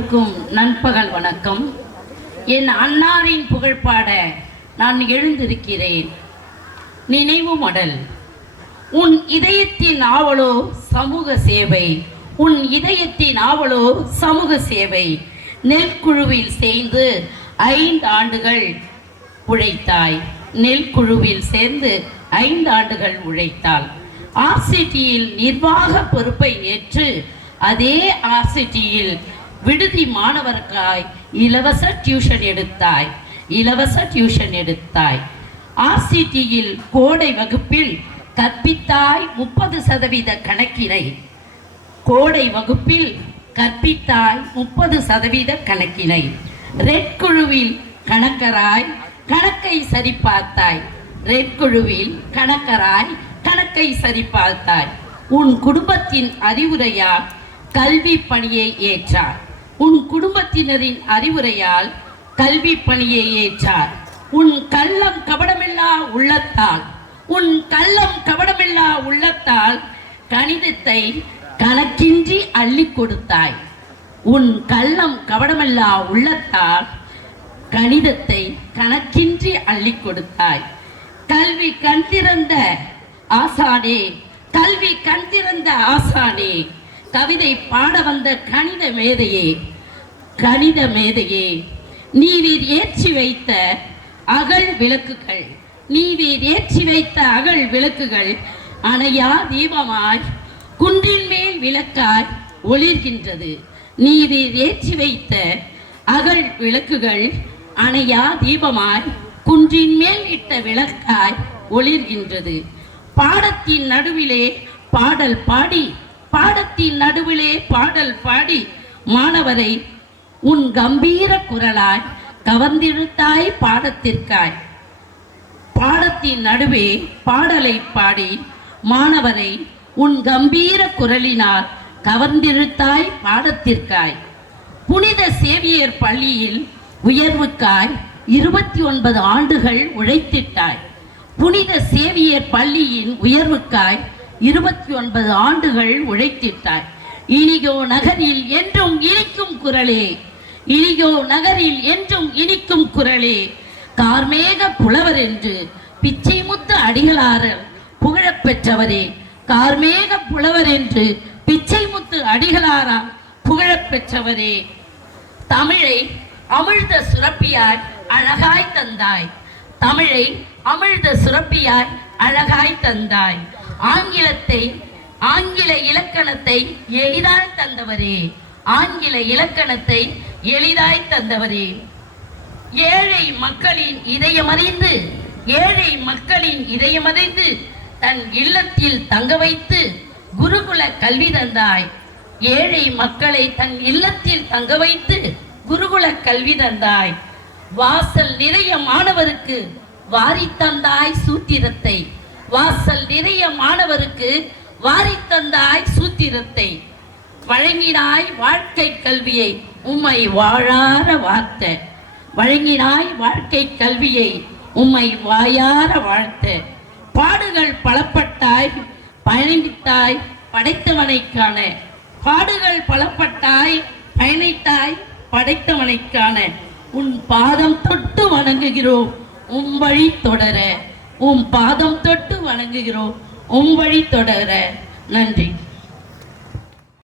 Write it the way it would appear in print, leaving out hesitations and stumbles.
அனைவருக்கும் நண்பகல் வணக்கம். என் அன்னாரின் புகழ்பாட நான் எழுந்திருக்கிறேன். நினைவு மடல். உன் இதயத்தின் ஆவலோ சமூக சேவை, உன் இதயத்தின் ஆவலோ சமூக சேவை. நெல்குழுவில் சேர்ந்து 5 ஆண்டுகள் உழைத்தாய். நெல்குழுவில் சேர்ந்து 5 ஆண்டுகள் உழைத்தாள். ஆர்சிடியில் நிர்வாக பொறுப்பை ஏற்று அதே ஆர்சிடியில் விடுதி மாணவருக்காய் இலவச டியூஷன் எடுத்தாய். ஆர்சிடியில் கோடை வகுப்பில் கற்பித்தாய் 30% கணக்கினை. கோடை வகுப்பில் கற்பித்தாய் 30% கணக்கினை. ரெட் குழுவில் கணக்கராய் கணக்கை சரிபார்த்தாய். ரெட் குழுவில் கணக்கராய் கணக்கை சரிபார்த்தாய். உன் குடும்பத்தின் அறிவுரையால் கல்வி பணியை ஏற்றார். உன் குடும்பத்தினரின் அறிவுரையால் கல்வி பணியை ஏற்றார். உன் கள்ளம் கபடமில்லா உள்ளத்தால் கணிதத்தை கணக்கின்றி அள்ளி கொடுத்தாய். உன் கள்ளம் கபடமில்லா உள்ளத்தால் கணிதத்தை கணக்கின்றி அள்ளி கொடுத்தாய். கல்வி கண்திறந்த ஆசானே, கவிதை பாட வந்த கணித மேதையே, நீவீர் ஏற்றி வைத்த அகல் விளக்குகள் அணையா தீபமாய் குன்றின் மேல் விளக்காய் ஒளிர்கின்றது. நீவீர் ஏற்றி வைத்த அகல் விளக்குகள் அணையா தீபமாய் குன்றின் மேல் இட்ட விளக்காய் ஒளிர்கின்றது. பாடத்தின் நடுவிலே பாடல் பாடி மாணவரை உன் கம்பீர குரலாய் கவர்ந்திழுத்தாய் பாடத்திற்காய். பாடத்தின் நடுவே பாடலை பாடி மாணவரை உன் கம்பீர குரலினால் கவர்ந்திழுத்தாய் பாடத்திற்காய். புனித சேவியர் பள்ளியில் உயர்வுக்காய் 29 ஆண்டுகள் உழைத்திட்டாய். புனித சேவியர் பள்ளியின் உயர்வுக்காய் 29 ஆண்டுகள் உழைத்திட்டாய். இனிகோ நகரில் என்றும் இனிக்கும் குரலே, கார்மேக புலவர் என்று பிச்சைமுத்து அடிகளாரர் புகழப் பெற்றவரே, கார்மேக புலவர் என்று பிச்சைமுத்து அடிகளாரால் புகழப் பெற்றவரே. தமிழை அமிழ்த சுரப்பியாய் அழகாய் தந்தாய். ஆங்கில இலக்கணத்தை எளிதாய் தந்தவரே. ஏழை மக்களின் இதயமறிந்து தன் இல்லத்தில் தங்க வைத்து குருகுல கல்வி தந்தாய். ஏழை மக்களை தன் இல்லத்தில் தங்க வைத்து குருகுல கல்வி தந்தாய். வாசல் நிறைய மாணவருக்கு வாரித்தந்தாய் சூத்திரத்தை. வழங்கினாய் வாழ்க்கை கல்வியை உம்மை வாயார வாழ்த்த. பாடுகள் பலப்பட்டாய் பயணித்தாய் படைத்தவனைக்கான. உன் பாதம் தொட்டு வணங்குகிறோம் உம் வழி தொடர. நன்றி.